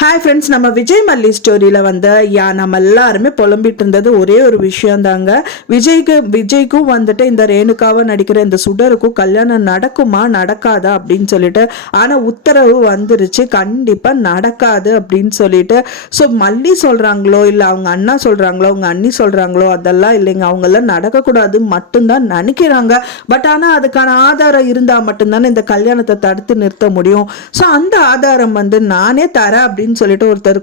Hi friends நம்ம விஜய் மல்லி ஸ்டோரியில் வந்து யா நம்ம எல்லாருமே புலம்பிட்டு இருந்தது ஒரே ஒரு விஷயம் தாங்க. விஜய்க்கு விஜய்க்கும் வந்துட்டு இந்த ரேணுகாவை நடிக்கிற இந்த சுடருக்கும் கல்யாணம் நடக்குமா நடக்காதா அப்படின்னு சொல்லிட்டு ஆனால் உத்தரவு வந்துருச்சு. கண்டிப்பாக நடக்காது அப்படின்னு சொல்லிட்டு. ஸோ மல்லி சொல்கிறாங்களோ இல்லை அவங்க அண்ணா சொல்கிறாங்களோ அவங்க அண்ணி சொல்கிறாங்களோ அதெல்லாம் இல்லைங்க. அவங்கெல்லாம் நடக்கக்கூடாது மட்டும்தான் நினைக்கிறாங்க. பட் ஆனால் அதுக்கான ஆதாரம் இருந்தால் மட்டும்தானே இந்த கல்யாணத்தை தடுத்து நிறுத்த முடியும். ஸோ அந்த ஆதாரம் வந்து நானே தரேன் அப்படின்னு சொல்லிட்டு ஒருத்தர்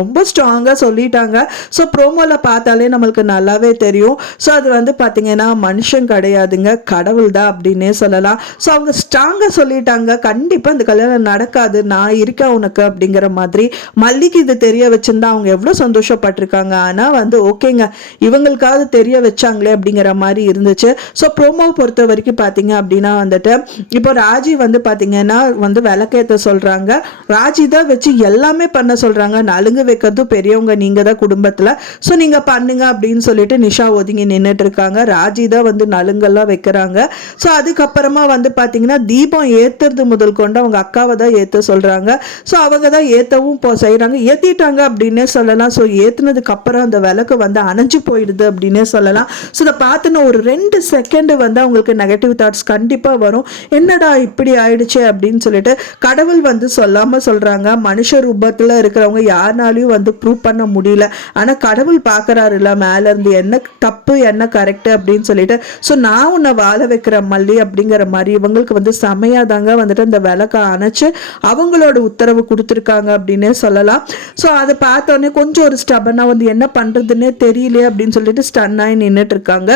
ரொம்ப ஸ்ட்ராங்காக சொல்லிட்டாங்க. ஸோ ப்ரோமோவில் பார்த்தாலே நம்மளுக்கு நல்லாவே தெரியும். ஸோ அது வந்து பார்த்தீங்கன்னா மனுஷன் கிடையாதுங்க கடவுள் தான் அப்படின்னே சொல்லலாம். ஸோ அவங்க ஸ்ட்ராங்காக சொல்லிட்டாங்க. கண்டிப்பாக இந்த கல்யாணம் நடக்காது. நான் இருக்கேன் உனக்கு அப்படிங்கிற மாதிரி மல்லிக்கு இது தெரிய வச்சிருந்தா அவங்க எவ்வளோ சந்தோஷப்பட்டிருக்காங்க. ஆனால் வந்து ஓகேங்க இவங்களுக்காவது தெரிய வச்சாங்களே அப்படிங்கிற மாதிரி இருந்துச்சு. ஸோ ப்ரோமோவை பொறுத்த வரைக்கும் பார்த்தீங்க அப்படின்னா வந்துட்டு இப்போ ராஜி வந்து பார்த்தீங்கன்னா வந்து விளக்கேற்ற சொல்கிறாங்க ராஜி தான் வச்சு எல்லாமே பண்ண சொல்கிறாங்க நலுங்கு வைக்கிறதும் பெரியவங்க நீங்கள் தான் குடும்பத்தில். ஸோ நீங்கள் பண்ணுங்க அப்படின்னு சொல்லிட்டு நிஷா ஒதுங்கி நின்றுட்டு இருக்காங்க. ராஜி தான் வந்து நலுங்கெல்லாம் வைக்கிறாங்க. ஸோ அதுக்கப்புறமா வந்து பார்த்தீங்கன்னா தீபம் ஏற்றுறது முதல் கொண்டு அவங்க அக்காவை தான் ஏற்ற சொல்கிறாங்க ஸோ அவங்க தான் ஏற்றவும் இப்போ செய்கிறாங்க ஏற்றிட்டாங்க அப்படின்னே சொல்லலாம். ஸோ ஏற்றுனதுக்கு அப்புறம் அந்த விளக்கு வந்து அணைஞ்சு போயிடுது அப்படின்னே சொல்லலாம். ஸோ இதை பார்த்துன்னு ஒரு ரெண்டு செகண்ட் வந்து அவங்களுக்கு நெகட்டிவ் தாட்ஸ் கண்டிப்பாக வரும். என்னடா இப்படி ஆயிடுச்சு அப்படின்னு சொல்லிட்டு கடவுள் வந்து சொல்லாமல் சொல்கிறாங்க மனுஷ ரூபத்தில் இருக்கிறவங்க யாருனாலையும் வந்து ப்ரூவ் பண்ண முடியல. ஆனால் கடவுள் பார்க்குறாருல்ல மேலேருந்து என்ன தப்பு என்ன கரெக்டு அப்படின்னு சொல்லிட்டு. ஸோ நான் உன்னை வாழ வைக்கிற மல்லி அப்படிங்கிற மாதிரி இவங்களுக்கு வந்து செமையாக தாங்க வந்துட்டு அந்த விளக்க அணைச்சு அவங்களோட உத்தரவு கொடுத்துருக்காங்க அப்படின்னே சொல்லலாம். ஸோ அதை பார்த்தோன்னே கொஞ்சம் ஒரு ஸ்டபனாக வந்து என்ன பண்ணுறதுன்னே தெரியலையே அப்படின்னு சொல்லிட்டு ஸ்டன் ஆகி நின்றுட்டு இருக்காங்க.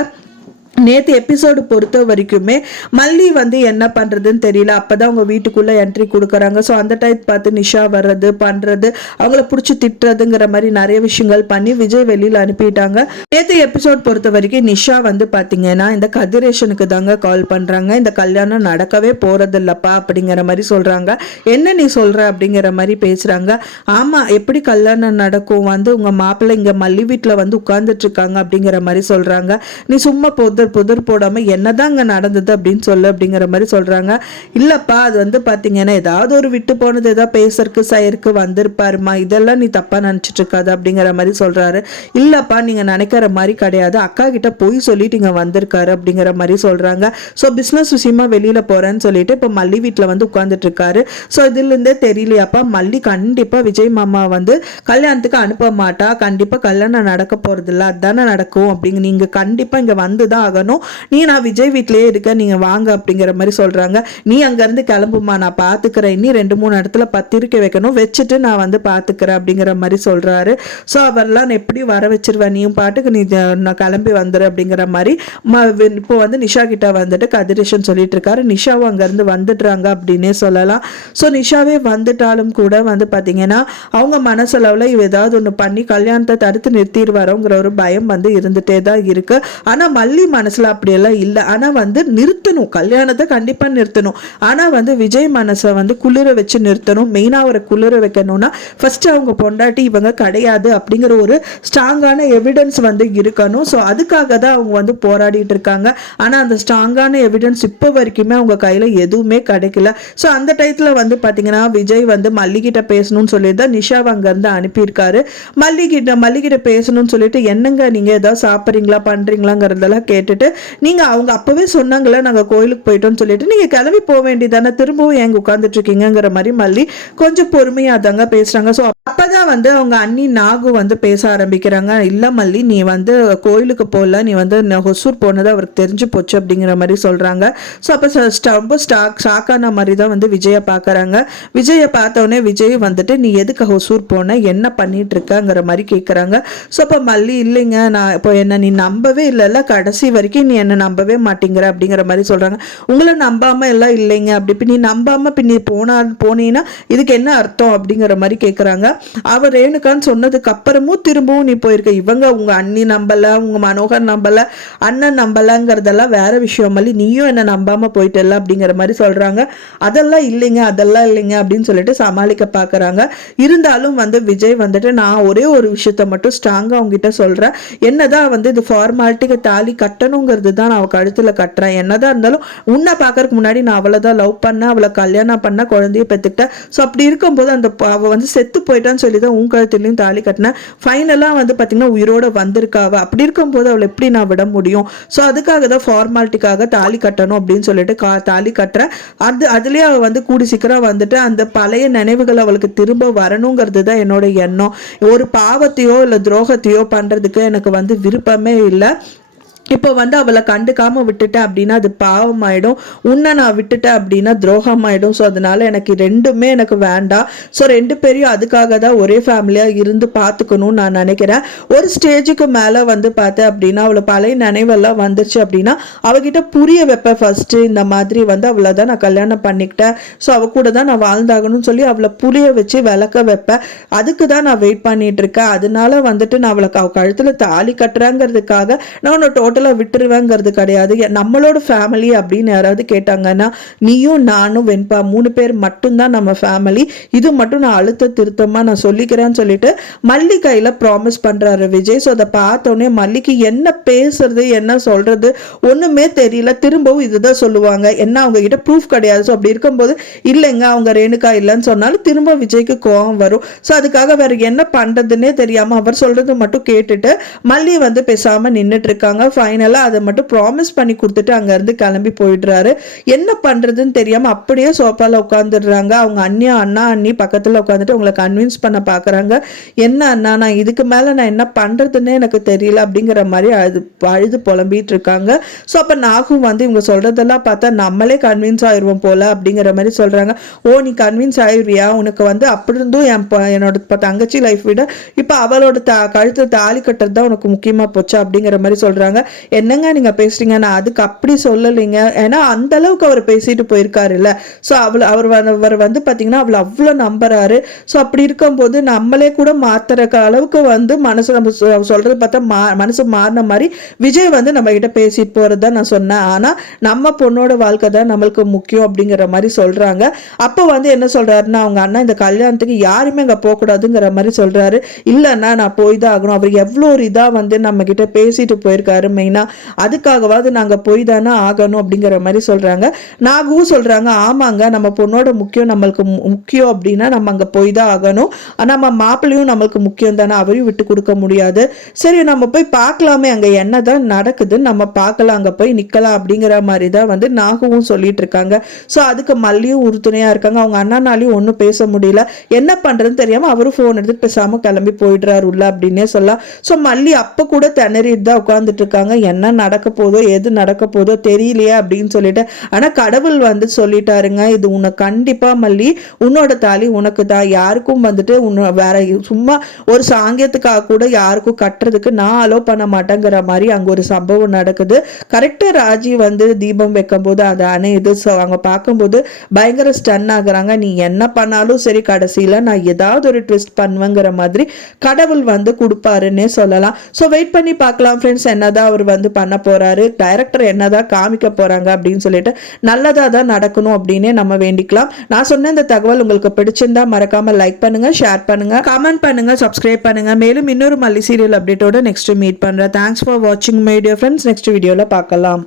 நேற்று எபிசோடு பொறுத்த வரைக்குமே மல்லி வந்து என்ன பண்ணுறதுன்னு தெரியல. அப்போ தான் அவங்க வீட்டுக்குள்ளே என்ட்ரி கொடுக்குறாங்க. ஸோ அந்த டைப் பார்த்து நிஷா வர்றது பண்ணுறது அவங்கள பிடிச்சி திட்டுறதுங்கிற மாதிரி நிறைய விஷயங்கள் பண்ணி விஜய் வெளியில் அனுப்பிட்டாங்க. நேற்று எபிசோட் பொறுத்த வரைக்கும் நிஷா வந்து பார்த்தீங்கன்னா இந்த கதிரேஷனுக்கு தாங்க கால் பண்ணுறாங்க இந்த கல்யாணம் நடக்கவே போகிறதில்லப்பா அப்படிங்கிற மாதிரி சொல்கிறாங்க என்ன நீ சொல்கிற அப்படிங்கிற மாதிரி பேசுகிறாங்க ஆமாம் எப்படி கல்யாணம் நடக்கும்? வந்து உங்கள் மாப்பிள்ளை இங்கே மல்லி வீட்டில் வந்து உட்காந்துட்ருக்காங்க அப்படிங்கிற மாதிரி சொல்கிறாங்க நீ சும்மா புதர் புதர் போடாமல் என்னதான் அங்கே நடந்தது அப்படின்னு சொல்லு அப்படிங்கிற மாதிரி சொல்கிறாங்க இல்லைப்பா அது வந்து பார்த்தீங்கன்னா ஏதாவது ஒரு விட்டு போனது ஏதாவது பேசுறதுக்கு செய்யறதுக்கு வந்திருப்பாருமா இதெல்லாம் நீ தப்பாக நினச்சிட்டு இருக்காது அப்படிங்கிற மாதிரி சொல்கிறாரு இல்லைப்பா நீங்கள் நினைக்கிற மாதிரி கிடையாது. அக்கா கிட்ட போய் சொல்லிட்டு இங்கே வந்திருக்காரு அப்படிங்கிற மாதிரி சொல்கிறாங்க ஸோ பிஸ்னஸ் விஷயமா வெளியில் போகிறேன்னு சொல்லிட்டு இப்போ மல்லி வீட்டில் வந்து உட்காந்துட்டு இருக்காரு. ஸோ இதுலேருந்தே தெரியலையாப்பா மல்லி கண்டிப்பாக விஜய் மாமா வந்து கல்யாணத்துக்கு அனுப்ப மாட்டா. கண்டிப்பாக கல்யாணம் நடக்க போகிறதில்ல அதுதானே நடக்கும் அப்படிங்க நீங்கள் கண்டிப்பாக இங்கே வந்து தான் ஆகணும். நீ நான் விஜய் வீட்லேயே இருக்க நீங்கள் வாங்க அப்படிங்கிற மாதிரி சொல்கிறாங்க நீ அங்கேருந்து கிளம்புமா நான் பார்த்துக்கிறேன் இனி ரெண்டு மூணு இடத்துல பத்திரிக்கை வைக்கணும். வச்சுட்டு நான் வந்து பார்த்துக்கிறேன் அப்படிங்கிற மாதிரி சொல்கிறாரு ஸோ அவர்லாம் நான் எப்படி வர வச்சிருவேன் நீயும் பாட்டுக்கு நீ நான் கிளம்பி வந்துரு அப்படிங்கிற மாதிரி இப்போ வந்து நிஷா கிட்ட வந்துட்டு கதிரேஷன் சொல்லிட்டு இருக்காரு நிஷாவும் அங்கேருந்து வந்துடுறாங்க அப்படின்னே சொல்லலாம். ஸோ நிஷாவே வந்துட்டாலும் கூட வந்து பார்த்தீங்கன்னா அவங்க மனசளவில் இவ ஏதாவது ஒன்று பண்ணி கல்யாணத்தை தடுத்து நிறுத்திடுவாரோங்கிற ஒரு பயம் வந்து இருந்துகிட்டே தான் இருக்கு. ஆனால் மல்லி மனசில் அப்படியெல்லாம் இல்லை. ஆனால் வந்து நிறுத்தணும். கல்யாணத்தை கண்டிப்பாக நிறுத்தணும். ஆனால் வந்து விஜய் மனசை வந்து குளிர வச்சு நிறுத்தணும். மெயினாக அவரை குளிர வைக்கணும்னா ஃபஸ்ட்டு அவங்க பொண்டாட்டி இவங்க கிடையாது அப்படிங்கிற ஒரு ஸ்ட்ராங்கான எவிடன்ஸ் வந்து இருக்கணும். ஸோ அதுக்காக தான் அவங்க வந்து போராடிட்டு இருக்காங்க. ஆனால் அந்த ஸ்ட்ராங்கான எவிடன்ஸ் இப்போ வரைக்குமே அவங்க கையில் எதுவுமே கிடைக்கல. ஸோ அந்த டயத்தில் வந்து பார்த்தீங்கன்னா விஜய் வந்து மல்லிகிட்ட பேசணும்னு சொல்லி தான் நிஷாவை அங்கேருந்து அனுப்பியிருக்காரு. மல்லிகிட்ட மல்லிகிட்ட பேசணும்னு சொல்லிட்டு என்னங்க நீங்கள் ஏதாவது சாப்பிட்றீங்களா? பண்ணுறீங்களாங்கிறதெல்லாம் கேட்டு கேட்டுட்டு நீங்கள் அவங்க அப்போவே சொன்னாங்களே நாங்கள் கோயிலுக்கு போயிட்டோம்னு சொல்லிட்டு நீங்கள் கிளம்பி போக வேண்டியதானே திரும்பவும் எங்கே உட்காந்துட்டு இருக்கீங்கிற மாதிரி மல்லி கொஞ்சம் பொறுமையாக தாங்க பேசுகிறாங்க ஸோ அப்பதான் வந்து அவங்க அண்ணி நாகு வந்து பேச ஆரம்பிக்கிறாங்க. இல்லை மல்லி நீ வந்து கோயிலுக்கு போகல நீ வந்து ஹொசூர் போனது அவருக்கு தெரிஞ்சு போச்சு அப்படிங்கிற மாதிரி சொல்கிறாங்க ஸோ அப்போ ரொம்ப ஸ்டாக் ஷாக்கான மாதிரி தான் வந்து விஜயை பார்க்குறாங்க விஜயை பார்த்தோன்னே விஜய் வந்துட்டு நீ எதுக்கு ஹொசூர் போன? என்ன பண்ணிட்டு இருக்கங்கிற மாதிரி கேட்குறாங்க ஸோ அப்போ மல்லி இல்லைங்க நான் இப்போ என்ன நீ நம்பவே இல்லைல்ல கடைசி வரைக்கும் வரைக்கும் நீ என்னை நம்பவே மாட்டேங்கிற அப்படிங்கிற மாதிரி சொல்கிறாங்க உங்களை நம்பாமல் எல்லாம் இல்லைங்க. அப்படி இப்போ நீ நம்பாமல் இப்ப நீ போனா போனீங்கன்னா இதுக்கு என்ன அர்த்தம் அப்படிங்கிற மாதிரி கேட்குறாங்க அவர் ரேணுகான்னு சொன்னதுக்கு அப்புறமும் திரும்பவும் நீ போயிருக்க. இவங்க உங்கள் அண்ணி நம்பலை உங்கள் மனோகர் நம்பலை அண்ணன் நம்பலைங்கிறதெல்லாம் வேறு விஷயம். மல்லி நீயும் என்னை நம்பாமல் போயிட்டல அப்படிங்கிற மாதிரி சொல்கிறாங்க அதெல்லாம் இல்லைங்க அதெல்லாம் இல்லைங்க அப்படின்னு சொல்லிட்டு சமாளிக்க பார்க்குறாங்க இருந்தாலும் வந்து விஜய் வந்துட்டு நான் ஒரே ஒரு விஷயத்த மட்டும் ஸ்ட்ராங்காக அவங்ககிட்ட சொல்கிறேன் என்னதான் வந்து இது ஃபார்மாலிட்டிக்கு தாலி கட்டணும் பண்ணணுங்கிறது தான் நான் அவள் கழுத்தில் கட்டுறேன். என்னதான் இருந்தாலும் உன்னை பார்க்கறதுக்கு முன்னாடி நான் அவளை தான் லவ் பண்ணேன். அவளை கல்யாணம் பண்ண குழந்தைய பெற்றுக்கிட்டேன். ஸோ அப்படி இருக்கும்போது அந்த அவள் வந்து செத்து போயிட்டான்னு சொல்லி தான் உன் கழுத்துலையும் தாலி கட்டினேன். ஃபைனலாக வந்து பார்த்தீங்கன்னா உயிரோட வந்திருக்கா அவ. அப்படி இருக்கும்போது அவளை எப்படி நான் விட முடியும்? ஸோ அதுக்காக தான் ஃபார்மாலிட்டிக்காக தாலி கட்டணும் அப்படின்னு சொல்லிட்டு கா தாலி கட்டுறேன். அது அதுலேயே அவள் வந்து கூடி சீக்கிரம் வந்துட்டு அந்த பழைய நினைவுகள் அவளுக்கு திரும்ப வரணுங்கிறது தான் என்னோட எண்ணம். ஒரு பாவத்தையோ இல்லை துரோகத்தையோ பண்ணுறதுக்கு எனக்கு வந்து விருப்பமே இல்லை. இப்போ வந்து அவளை கண்டுக்காம விட்டுட்டேன் அப்படின்னா அது பாவமாயிடும். உன்னை நான் விட்டுட்டேன் அப்படின்னா துரோகமாயிடும். ஸோ அதனால எனக்கு ரெண்டுமே எனக்கு வேண்டாம். ஸோ ரெண்டு பேரையும் அதுக்காக தான் ஒரே ஃபேமிலியாக இருந்து பார்த்துக்கணும்னு நான் நினைக்கிறேன். ஒரு ஸ்டேஜுக்கு மேலே வந்து பார்த்தேன் அப்படின்னா அவளை பழைய நினைவெல்லாம் வந்துருச்சு அப்படின்னா அவகிட்ட புரிய வைப்பேன் ஃபஸ்ட்டு இந்த மாதிரி வந்து அவளை தான் நான் கல்யாணம் பண்ணிக்கிட்டேன். ஸோ அவள் கூட தான் நான் வாழ்ந்தாகணும்னு சொல்லி அவளை புரிய வச்சு விளக்க வைப்பேன். அதுக்கு தான் நான் வெயிட் பண்ணிட்டு இருக்கேன். அதனால வந்துட்டு நான் அவளை கழுத்தில் தாலி கட்டுறேங்கிறதுக்காக நான் உன்னை டோட்டலாக விட்டுருவேங்கிறது கிடையாது. நம்மளோட ஃபேமிலி அப்படின்னு யாராவது கேட்டாங்கன்னா நீயும் நானும் வெண்பா மூணு பேர் மட்டும்தான் நம்ம ஃபேமிலி இது மட்டும் நான் அழுத்த திருத்தமாக நான் சொல்லிக்கிறேன்னு சொல்லிட்டு மல்லி கையில் ப்ராமிஸ் பண்ணுறாரு விஜய். ஸோ அதை பார்த்தோன்னே மல்லிக்கு என்ன பேசுறது என்ன சொல்கிறது ஒன்றுமே தெரியல. திரும்பவும் இதுதான் சொல்லுவாங்க. என்ன அவங்க கிட்ட ப்ரூஃப் கிடையாது. ஸோ அப்படி இருக்கும்போது இல்லைங்க அவங்க ரேணுகா இல்லைன்னு சொன்னாலும் திரும்ப விஜய்க்கு கோபம் வரும். ஸோ அதுக்காக வேற என்ன பண்ணுறதுன்னே தெரியாமல் அவர் சொல்கிறது மட்டும் கேட்டுட்டு மல்லி வந்து பேசாமல் நின்றுட்டு இருக்காங்க. ஃபைனலாக அதை மட்டும் ப்ராமிஸ் பண்ணி கொடுத்துட்டு அங்கேருந்து கிளம்பி போயிடுறாரு. என்ன பண்ணுறதுன்னு தெரியாமல் அப்படியே சோஃபாவில் உட்காந்துடுறாங்க அவங்க அண்ணியா அண்ணா அண்ணி பக்கத்தில் உட்காந்துட்டு உங்களை கன்வின்ஸ் பண்ண பார்க்குறாங்க. என்ன அண்ணா நான் இதுக்கு மேலே நான் என்ன பண்ணுறதுன்னே எனக்கு தெரியல அப்படிங்கிற மாதிரி அழுது அழுது புலம்பிகிட்டு இருக்காங்க. ஸோ அப்போ நாகும் வந்து இவங்க சொல்கிறதெல்லாம் பார்த்தா நம்மளே கன்வின்ஸ் ஆயிடுவோம் போல் அப்படிங்கிற மாதிரி சொல்கிறாங்க ஓ நீ கன்வின்ஸ் ஆயிடுவியா உனக்கு வந்து அப்படி இருந்தும் என் ப- என்னோட தங்கச்சி லைஃப் விட இப்போ அவளோட த கழுத்து தாலி கட்டுறது தான் உனக்கு முக்கியமாக போச்சு அப்படிங்கிற மாதிரி சொல்கிறாங்க என்னங்க நீங்க பேசுறீங்க? நான் அதுக்கு அப்படி சொல்லலைங்க. ஏன்னா அந்த அளவுக்கு அவர் பேசிட்டு போயிருக்காருல்ல. ஸோ அவள் அவர் அவர் வந்து பார்த்தீங்கன்னா அவளை அவ்வளோ நம்புறாரு. ஸோ அப்படி இருக்கும்போது நம்மளே கூட மாத்துற அளவுக்கு வந்து மனசு நம்ம சொ- சொல்றது பார்த்தா மா மனசு மாறின மாதிரி விஜய் வந்து நம்ம கிட்ட பேசிட்டு போறது தான் நான் சொன்னேன். ஆனால் நம்ம பொண்ணோட வாழ்க்கை தான் நம்மளுக்கு முக்கியம் அப்படிங்கிற மாதிரி சொல்றாங்க. அப்போ வந்து என்ன சொல்றாருன்னா அவங்க அண்ணா இந்த கல்யாணத்துக்கு யாருமே அங்கே போகக்கூடாதுங்கிற மாதிரி சொல்றாரு. இல்லைன்னா நான் போய் தான் ஆகணும். அவர் எவ்வளோ ஒரு இதாக வந்து நம்ம கிட்ட பேசிட்டு போயிருக்காரு. மெயின் அதுக்காகவாவது நாங்கள் போய் தானே ஆகணும் அப்படிங்கிற மாதிரி சொல்றாங்க. நாகவும் சொல்றாங்க ஆமாங்க நம்ம பொண்ணோட முக்கியம் நம்மளுக்கு மு- முக்கியம் அப்படின்னா நம்ம அங்கே போய் தான் ஆகணும். ஆனால் நம்ம மாப்பிள்ளையும் நம்மளுக்கு முக்கியம் தானே அவரையும் விட்டு கொடுக்க முடியாது. சரி நம்ம போய் பார்க்கலாமே அங்க என்னதான் நடக்குதுன்னு நம்ம பார்க்கலாம் அங்கே போய் நிக்கலாம் அப்படிங்கிற மாதிரி தான் வந்து நாகவும் சொல்லிட்டு இருக்காங்க. ஸோ அதுக்கு மல்லியும் உறுதுணையா இருக்காங்க. அவங்க அண்ணனாலையும் ஒன்றும் பேச முடியல. என்ன பண்றதுன்னு தெரியாமல் அவரும் ஃபோன் எடுத்து பேசாமல் கிளம்பி போயிடுறாரு உள்ள அப்படின்னே சொல்லலாம். ஸோ மல்லி அப்போ கூட திணறிட்டு தான் உட்காந்துட்டு இருக்காங்க. என்ன நடக்க போதோ எது நடக்க போதோ தெரியலையே அப்படின்னு சொல்லிட்டு ஆனா கடவுள் வந்து சொல்லிட்டாருங்க இது உனக்கு கண்டிப்பாக மல்லி உன்னோட தாலி உனக்கு தான் யாருக்கும் வந்துட்டு உன்ன வேற சும்மா ஒரு சாங்கியத்துக்காக கூட யாருக்கும் கட்டுறதுக்கு நான் அலோ பண்ண மாட்டேங்கிற மாதிரி அங்கே ஒரு சம்பவம் நடக்குது. கரெக்டாக ராஜி வந்து தீபம் வைக்கும்போது அது அணையுது. ஸோ அவங்க பார்க்கும்போது பயங்கர ஸ்டன் ஆகுறாங்க. நீ என்ன பண்ணாலும் சரி கடைசியில் நான் ஏதாவது ஒரு ட்விஸ்ட் பண்ணுவேங்கிற மாதிரி கடவுள் வந்து கொடுப்பாருன்னே சொல்லலாம். ஸோ வெயிட் பண்ணி பார்க்கலாம் ஃப்ரெண்ட்ஸ் என்னதான் அவர் வந்து பண்ண போறாரு. டைரக்டர் என்னதான் காமிக்க போறாங்க அப்படின்னு சொல்லிட்டு நல்லதா தான் நடக்கணும் அப்படின்னே நம்ம வேண்டிக்கலாம். நான் சொன்ன இந்த தகவல் உங்களுக்கு பிடிச்சிருந்தா மறக்காம லைக் பண்ணுங்க ஷேர் பண்ணுங்க கமெண்ட் பண்ணுங்க சப்ஸ்கிரைப் பண்ணுங்க. மேலும் இன்னொரு மல்லி சீரியல் அப்டேட்டோட நெக்ஸ்ட் மீட் பண்றேன். தேங்க்ஸ் ஃபார் வாட்சிங் மை டியர் ஃப்ரெண்ட்ஸ் நெக்ஸ்ட் வீடியோவில் பார்க்கலாம்.